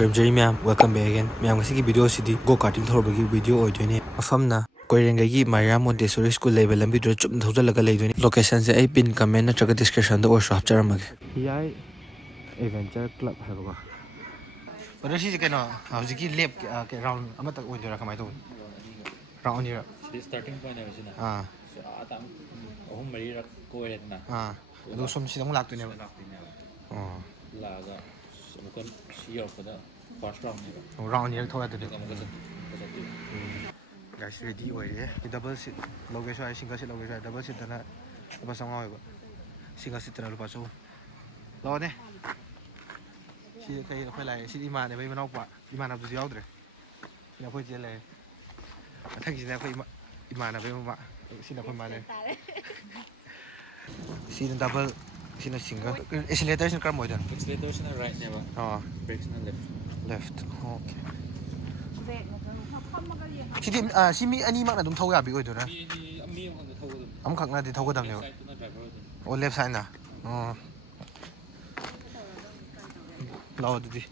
Koirengei ma'am, welcome back again. Ma'am, ngasi video sidi go karting thorobagi video oidone. Afamna Koirengei Mariam Montessori School level lambi dro chum thojalaga leidone. Location se ai pin comment na traga description da or shop charamage. Yai adventure club haba. Oda si keno hauji lap ke round amata oidora kamai to. Round here. Starting point है वैसे ना so आताम हम मरी रख कोई रहना ado som si dang lakto ne लागा मुकन सी of the first round ने round here thoya de मुकन guys ready oire double seat loge so ai single seat loge so double seat na ba sanga oiba single seat na lupa so lo ne si kai khoi lai si ima ne bai manau pa ima na bu yaudre ina khoi je le thang si na khoi ima na bai ma si na khoi ma le si na double si na single accelerator sin kar moidan accelerator sin right ne ba brakes na left okay si mi ani mak na dum thau ya bi oi do na mi ang thau dum am khak na di thau dam ne o left side na lao di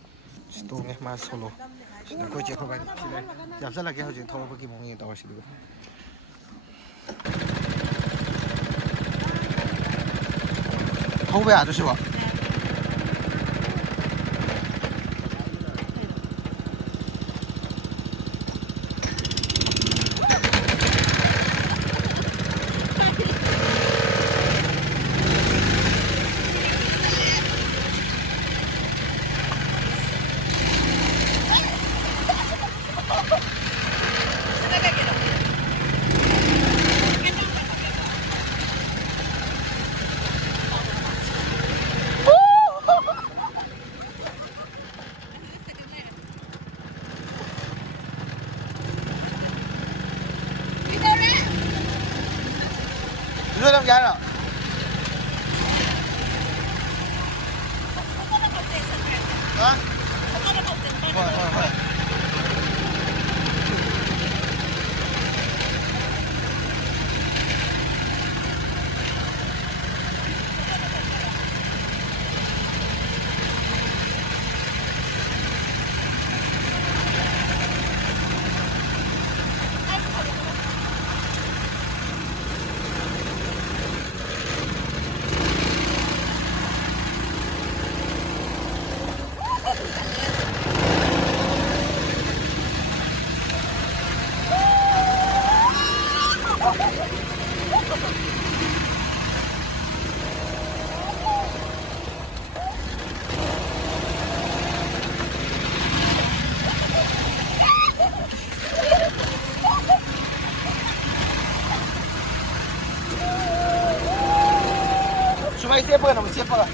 sto nge ma solo sina ko che ko ba sile yap sa la ke ho je thau ba ki mong ni taw si du thau ba ya de shi ba Đưa làm cái nào? Hả? Thôi. Vai ser bueno, você fala.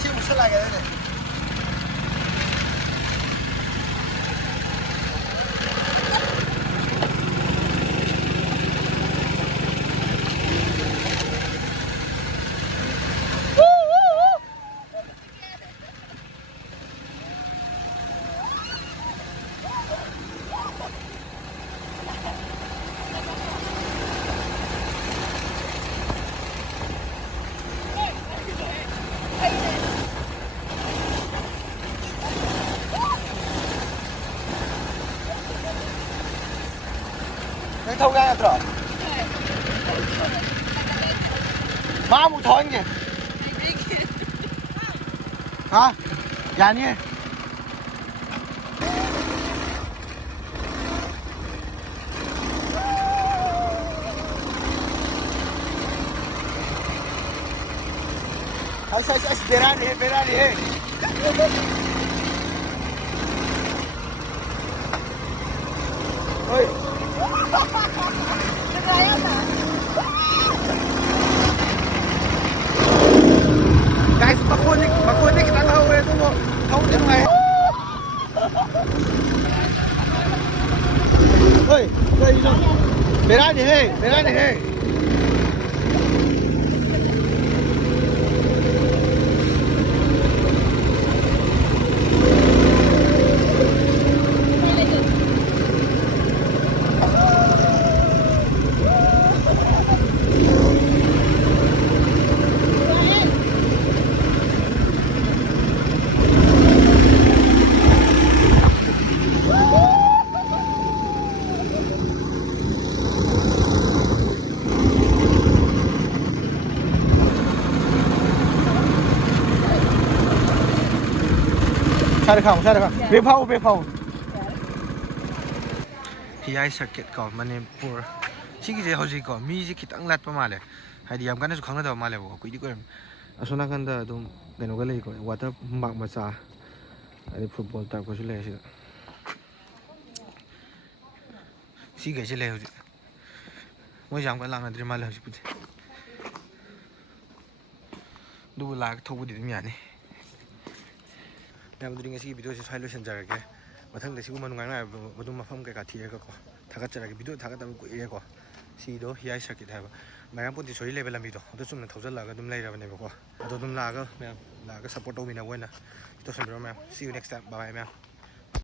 Se você lá, galera. Thâu ra rồi. Má một thôi kìa. Hả? Dạ nhé. Ay, verani. Oi. Guys, makunik kita tahu itu mau tahu yang lain. Oi, berani hei. ꯍꯤꯌꯥꯏ circuit ꯀꯣ ꯃꯅꯤꯄꯨꯔ ꯁꯤꯒꯤꯁꯦ ꯍꯧꯖꯤꯛꯀꯣ ꯃꯤꯁꯦ ꯈꯤꯇꯪ ꯂꯥꯠꯄ ꯃꯥꯜꯂꯦ ꯍꯥꯏꯗꯤ ꯌꯥꯝ ꯀꯟꯅꯁꯨ ꯈꯪꯅꯗꯕ ꯃꯥꯜꯂꯦꯕꯀꯣ ꯀꯨꯏꯗꯤ ꯀꯨꯏꯔꯝꯃꯤ ꯑꯁꯣꯝ ꯅꯥꯀꯟꯗ ꯑꯗꯨꯝ ꯀꯩꯅꯣꯒ ꯂꯩꯀꯣ ꯋꯥꯇꯔ ꯄꯥꯔꯛ ꯃꯆꯥ ꯑꯗꯩ ꯐꯨꯠꯕꯣꯜ ꯇꯔꯛꯄꯁꯨ ꯂꯩ ꯁꯤꯗ ꯁꯤꯈꯩꯁꯦ ꯂꯩ ꯍꯧꯖꯤꯛ ꯃꯣꯏꯁꯦ ꯌꯥꯝ ꯀꯟꯅ ꯂꯥꯛꯅꯗ꯭ꯔꯤ ꯃꯥꯜꯂꯦ ꯍꯧꯖꯤꯛꯄꯨꯗꯤ ꯑꯗꯨꯕꯨ ꯂꯥꯛꯑꯒ ꯊꯧꯕꯗꯤ ꯑꯗꯨꯝ ꯌꯥꯅꯤ ꯃꯌꯥꯝꯗꯨꯗꯤ ꯉꯁꯤꯒꯤ ꯚꯤꯗꯤꯑꯣꯁꯤ ꯁ꯭ꯋꯥꯏ ꯂꯣꯏꯁꯤꯟꯖꯔꯒꯦ ꯃꯊꯪꯗ ꯁꯤꯒꯨꯝꯕ ꯅꯨꯡꯉꯥꯏꯕ ꯑꯗꯨꯝ ꯃꯐꯝ ꯀꯩꯀꯥ ꯊꯤꯔꯒꯀꯣ ꯊꯥꯒꯠꯆꯔꯒꯦ ꯚꯤꯗꯤꯑꯣ ꯊꯥꯒꯠꯇꯕ ꯀꯨꯏꯔꯦꯀꯣ ꯁꯤꯗꯣ ꯍꯤꯌꯥꯏ ꯁꯔꯀꯤꯠ ꯍꯥꯏꯕ ꯃꯌꯥꯝꯄꯨꯟꯗꯤ ꯁꯣꯔꯤ ꯂꯩꯕ ꯂꯝꯕꯤꯗꯣ ꯑꯗꯨ ꯆꯨꯝꯅ ꯊꯧꯖꯤꯜꯂꯒ ꯑꯗꯨꯝ ꯂꯩꯔꯕꯅꯦꯕꯀꯣ ꯑꯗꯣ ꯑꯗꯨꯝ ꯂꯥꯛꯑꯒ ꯃꯌꯥꯝ ꯂꯥꯛꯑꯒ ꯁꯞꯄꯣꯔꯠ ꯇꯧꯃꯤꯟꯅꯕ ꯑꯣꯏꯅ ꯇꯧꯁꯟꯕꯤꯔꯣ ꯃꯌꯥꯝ ꯁꯤ ꯌꯨ ꯅꯦꯛꯁ ꯇꯥꯏꯝ ꯕꯥꯏ ꯃꯌꯥꯝ